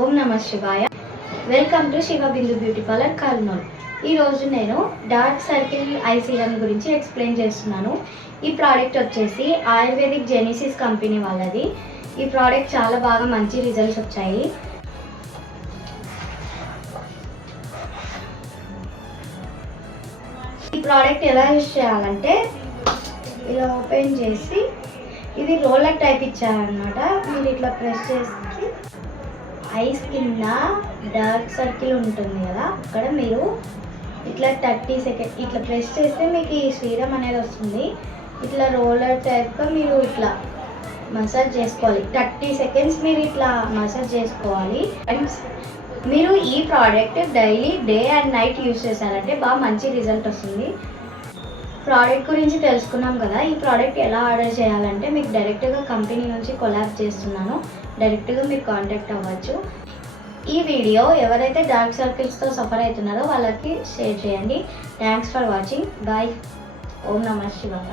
ఓం నమ శివాయ. Welcome to Shiva Bindu beauty parlour Kurnool. ఈరోజు నేను డార్క్ సర్కిల్ ఐ సీరం గురించి ఎక్స్ప్లెయిన్ చేస్తున్నాను. ఈ ప్రోడక్ట్ వచ్చేసి ఆయుర్వేదిక్ జెనిసిస్ కంపెనీ వాళ్ళది. ఈ ప్రోడక్ట్ చాలా బాగా మంచి రిజల్ట్స్ వచ్చాయి. ఈ ప్రోడక్ట్ ఎలా యూజ్ చేయాలంటే ఇలా ఓపెన్ చేసి, ఇది రోలర్ టైప్ ఇచ్చారనమాట. మీరు ఇట్లా ప్రెస్ చేసి ఐస్ కింద డార్క్ సర్కిల్ ఉంటుంది కదా, అక్కడ మీరు ఇట్లా 30 సెకండ్ ఇట్లా ప్రెస్ చేస్తే మీకు ఈ సీరం అనేది వస్తుంది. ఇట్లా రోలర్ టైప్గా మీరు ఇట్లా మసాజ్ చేసుకోవాలి. 30 సెకండ్స్ మీరు ఇట్లా మసాజ్ చేసుకోవాలి. అండ్ మీరు ఈ product daily day and night use చేశారంటే బాగా మంచి రిజల్ట్ వస్తుంది. ప్రోడక్ట్ గురించి తెలుసుకున్నాం కదా. ఈ ప్రోడక్ట్ ఎలా ఆర్డర్ చేయాలంటే మీకు డైరెక్ట్గా కంపెనీ నుంచి కొలాబ్ చేస్తున్నాను, డైరెక్ట్గా మీరు కాంటాక్ట్ అవ్వచ్చు. ఈ వీడియో ఎవరైతే డార్క్ సర్కిల్స్తో సఫర్ అవుతున్నారో వాళ్ళకి షేర్ చేయండి. Thanks for watching. బాయ్. ఓం నమ శివాయ.